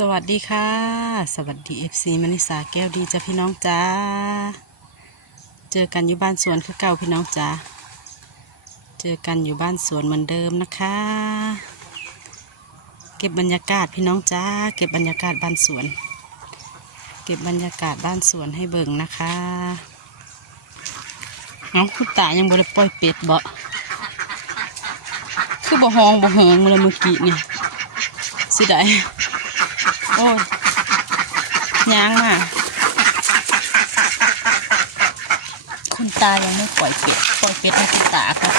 สวัสดีค่ะ สวัสดีเอฟซีมณิสาแก้วดีจ้ะพี่น้องจ้า เจอกันอยู่บ้านสวนคือเก่าพี่น้องจ้า เจอกันอยู่บ้านสวนเหมือนเดิมนะคะ เก็บบรรยากาศพี่น้องจ้า เก็บบรรยากาศบ้านสวน เก็บบรรยากาศบ้านสวนให้เบิ่งนะคะเอาคุณตายังบ่ได้ปล่อยเป็ดบ่คือบ่ฮองบ่เหิงมาเลยเมื่อกี้นี่สิได้ โอ้ยยางมาคุณตายังไม่ปล่อยเป็ดปล่อยเป็ดให้คุณตาครับ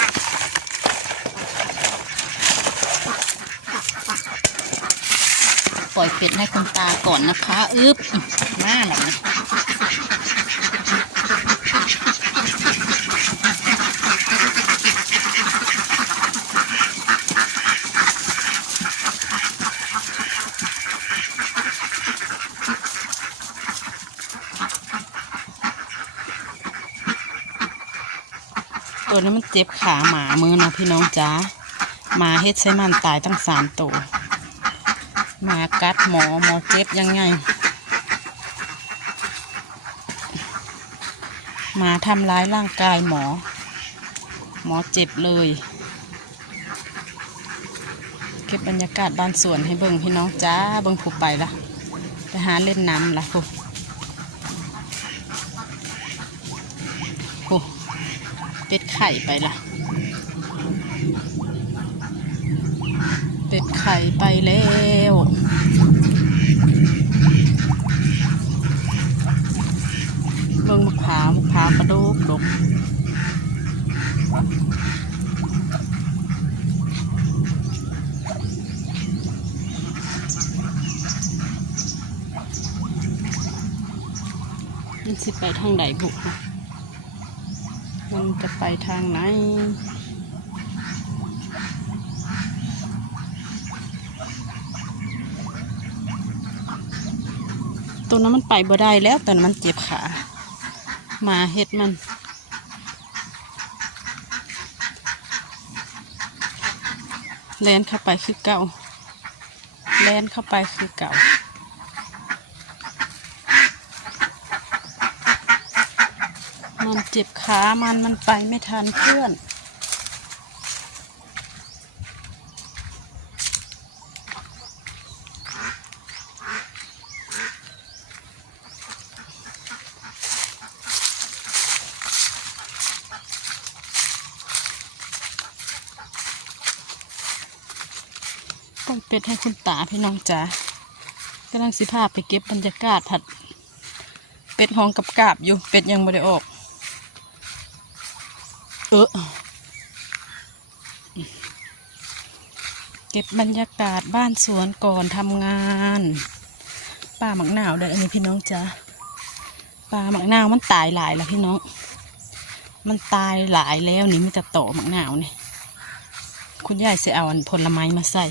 ปล่อยเป็ดให้คุณตาก่อนนะคะ อึ๊บมาแล้วนะ ตัวนี้มันเจ็บขาหมามือนะพี่น้องจ้าหมาเฮ็ดใช้มันตายตั้งสามตัวหมากัดหมอหมอเจ็บยังไงหมาทำร้ายร่างกายหมอ หมอเจ็บเลย เก็บบรรยากาศบ้านสวนให้เบิ่งพี่น้องจ้าเบิ่งผูไปละไปหาเล่นน้ำละผู เป็ดไข่ไปละเป็ดไข่ไปแล้วเบิ่งมะพร้าวมะพร้าวกระโดกดกมันสิไปทางไหนบุก มันจะไปทางไหน ตัวนั้นมันไปบ่ได้แล้วแต่มันเจ็บขาหมาเฮ็ดมันแลนเข้าไปคือเก่าแลนเข้าไปคือเก่า มันเจ็บขามันมันไปไม่ทันเพื่อนปล่อยเป็ดให้คุณตาพี่น้องจ๋ากำลังสิพาพไปเก็บบรรยากาศผัด เป็ดห้องกับกาบอยู่เป็ดยังไม่ได้ออก เออเก็บบรรยากาศบ้านสวนก่อนทำงานป่าหมักหนาวเด้ออันนี้พี่น้องจ๋าป่าหมักหนาวมันตายหลายแล้วพี่น้อง มันตายหลายแล้วนี่มีแต่โตหมักหนาวนี่คุณยายจะเอาอันผลไม้มาใส่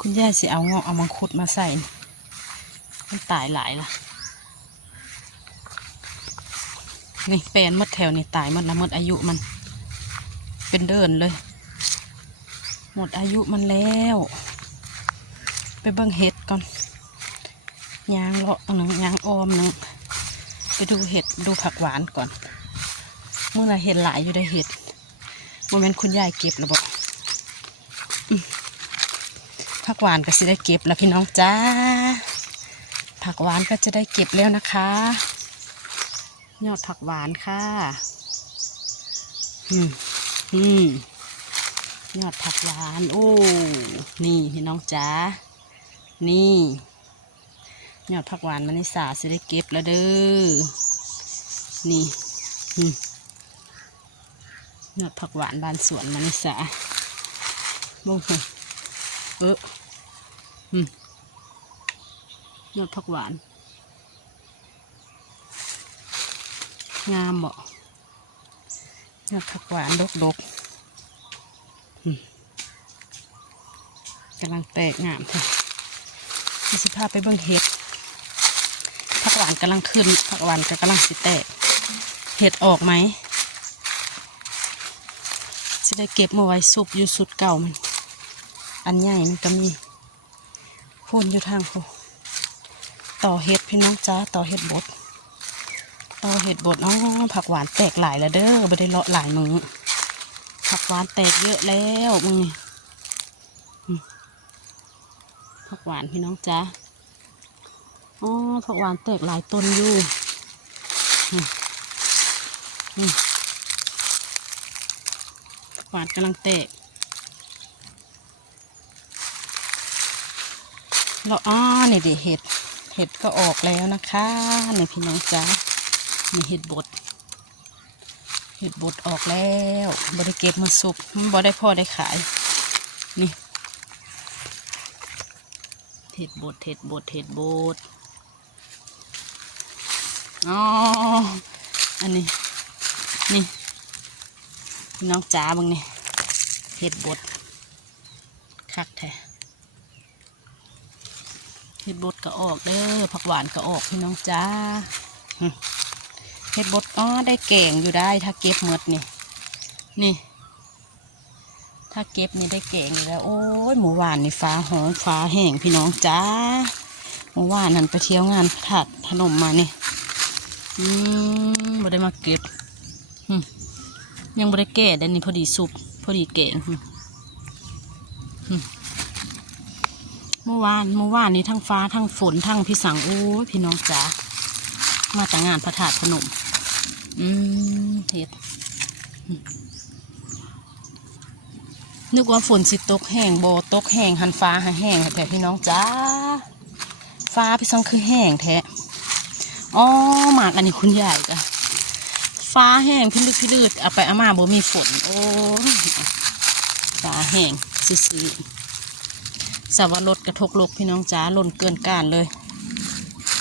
คุณย่าสิเอาเงาะเอามังคุดมาใส่นี่มันตายหลายละ นี่แปลนมดแถวนี่ตายหมดละหมดอายุมัน เป็นเดินเลย หมดอายุมันแล้ว ไปเบิ่งเห็ดก่อนยางเลาะหนึ่งยางออมหนึ่งไปดูเห็ดดูผักหวานก่อน เมื่อไรเห็ดหลายอยู่ได้เห็ดโมเมนต์คุณยายเก็บแล้วบอกผักหวานก็จะได้เก็บแล้วพี่น้องจ้าผักหวานก็จะได้เก็บแล้วนะคะ ยอดผักหวานค่ะอืมอืมยอดผักหวาน โอ้ นี่พี่น้องจ้านี่ ยอดผักหวานมันนิสาจะได้เก็บแล้วเด้อ นี่อืมยอดผักหวานบานสวนมันนิสาบุ้งเออ อืมยอดผักหวาน งามบ่ยอดผักหวานดกดกๆกำลังแตกงามค่ะมีสิภาพไปเบิ่งเห็ดผักหวานกำลังขึ้นผักหวานก็กำลังสิแตก เห็ดออกไหมจะได้เก็บมาไว้ซุปอยู่สุดเก่ามัน อันใหญ่มันก็มีพูนอยู่ทางพูต่อเห็ดพี่น้องจ้าต่อเห็ดบด ต่อเห็ดบดอ๋อผักหวานแตกหลายแล้วเด้อไม่ได้เลาะหลายมือผักหวานแตกเยอะแล้วมึงผักหวานพี่น้องจ้าอ๋อผักหวานแตกหลายต้นอยู่ผักหวานกำลังแตกแล้วอ้อนี่ดิเห็ด เห็ดก็ออกแล้วนะคะนี่พี่น้องจ้า นี่เห็ดบดเห็ดบดออกแล้วบได้เก็บมาสุกบได้พ่อได้ขาย นี่เห็ดบดเห็ดบดเห็ดบดอ๋ออันนี้ นี่น้องจ้าบังนี่เห็ดบดคักแท้เห็ดบดก็ออกเด้อผักหวานก็ออกพี่น้องจ้า็ดบดอ๋อได้แก่งอยู่ได้ ถ้าเก็บหมดนี่ นี่ ถ้าเก็บนี่ได้แก่งอยู่แล้ว โอ้ยหมูหวานนี่ฟ้าหอมฟ้าแห้งพี่น้องจ้าหมูหวานนั่นไปเที่ยวงานถาดขนมมานี่อืมบ่ได้มาเก็บยังบ่ได้แก่เดยวนี่พอดีสุกพอดีแก่งหึเมื่อวานเมื่อวานนี้ทั้งฟ้าทั้งฝนทั้งพี่สังโอ้พี่น้องจ๋ามาจากงานพระธาตุพนม อืมเห็ด นึกว่าฝนสิตกแห้งโบตกแห้งหันฟ้าหาแห้งแท้พี่น้องจ้า ฟ้าพี่สังคือแห้งแท้อ๋อหมากอันนี้คุณใหญ่จ้ะฟ้าแห้งพี่ลึกพี่ลืดเอาไปอามาโบมีฝน โอ้ฟ้าแห้งซื่อสาวรสกระทกลกพี่น้องจ้าหล่นเกินการเลย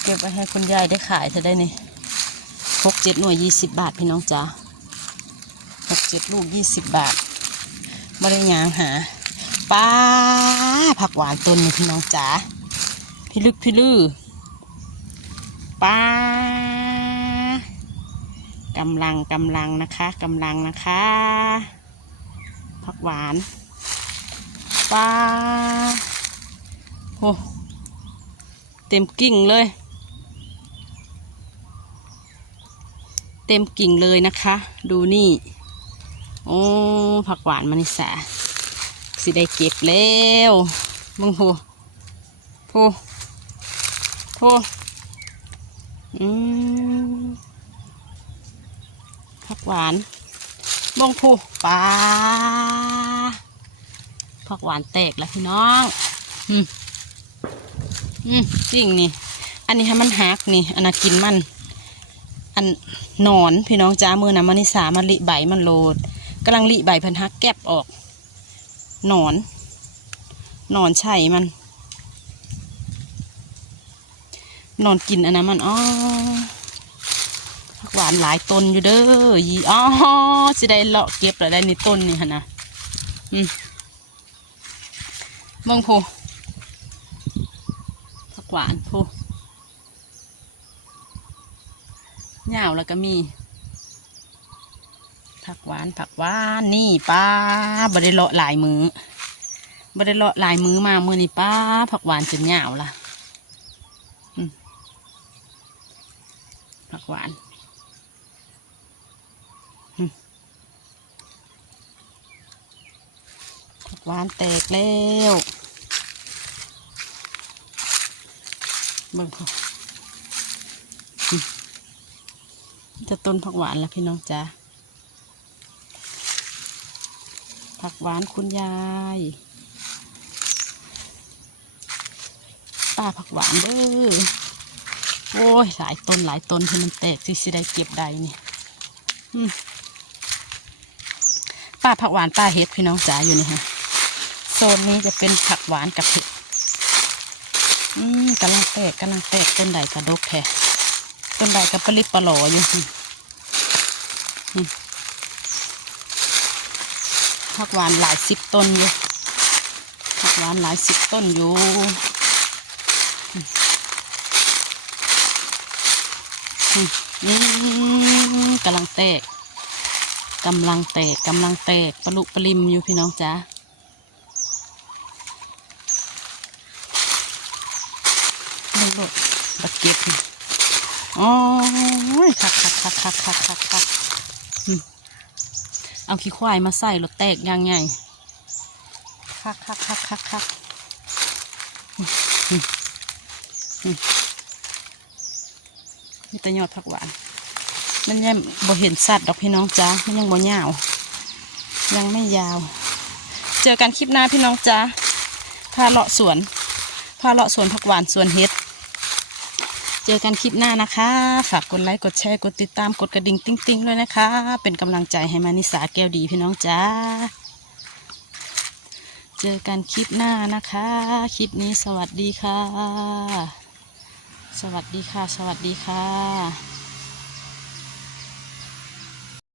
เก็บไว้ให้คุณยายได้ขายเธอได้นี่ หกเจ็ดหน่วยยี่สิบบาทพี่น้องจ้าหกเจ็ดลูกยี่สิบบาทไม่ได้ยางหาป้าผักหวานต้นนี่พี่น้องจ้าพี่ลึกพี่ลือป้ากำลังกำลังนะคะกำลังนะคะผักหวานปลาโอ้เต็มกิ่งเลย เต็มกิ่งเลยนะคะ ดูนี่ โอ้ผักหวานมานิสาสิได้เก็บแล้วมึงโหโหโหอืมผักหวานบงพูปลาผักหวานแตกแล้วพี่น้องอืมอืมจริงนี่ อันนี้ให้มันหักนี่ อันน่ะกินมัน อัน นอนพี่น้องจ้ามือนะมันนิสามันลิใบมันโลดกำลังลิใบพันหักแก็บออกหนอนหนอนไช่มันหนอนกินอันนั้นมันอ๋อผักหวานหลายต้นอยู่เด้อยีอ๋อสิได้เลาะเก็บแล้วได้ในต้นนี่ฮะนะอืมมองพูผักหวานพู เหงาแล้วก็มี ผักหวานผักหวานนี่ป้าบได้เลาะหลายมือบได้เลาะหลายมือมามือนี่ป้าผักหวานจนเหงาละผักหวานผักหวานแตกแล้วเบิ่งค่ะอืม จะต้นผักหวานแล้วพี่น้องจ้าผักหวานคุณยายป้าผักหวานเด้อโอ้ยหลายต้นหลายต้นที่มันแตกที่สิได้เก็บได้นี่ป้าผักหวานป้าเฮ็ดพี่น้องจ๋าอยู่นี่ฮะโซนนี้จะเป็นผักหวานกับเห็ดอืมกำลังแตกกำลังแตกต้นใดกระดกแท้ต้นใดกระปลิบปลออยู่อืมอืม ผักหวานหลายสิบต้นอยู่ผักหวานหลายสิบต้นอยู่อืมกำลังแตกกำลังแตกกำลังแตกปลุปลิมอยู่พี่น้องจ้างโลดบักเก็บนี่อ๋อคักคักคักคักคักคัก เอาขี้ควายมาใส่รถแตกยังไงคักคักคักคักคักมีแต่ยอดผักหวานมันยังบ่เห็นสัตว์ดอกพี่น้องจ้ามันยังบ่ยาว ยังไม่ยาว เจอกันคลิปหน้าพี่น้องจ้าพาเลาะสวนพาเลาะสวนผักหวานสวนเฮ็ด เจอกันคลิปหน้านะคะ ฝากกดไลค์ กดแชร์ กดติดตาม กดกระดิ่งติ๊งๆด้วยนะคะ เป็นกำลังใจให้มานิสาแก้วดีพี่น้องจ้า เจอกันคลิปหน้านะคะ คลิปนี้สวัสดีค่ะ สวัสดีค่ะ สวัสดีค่ะ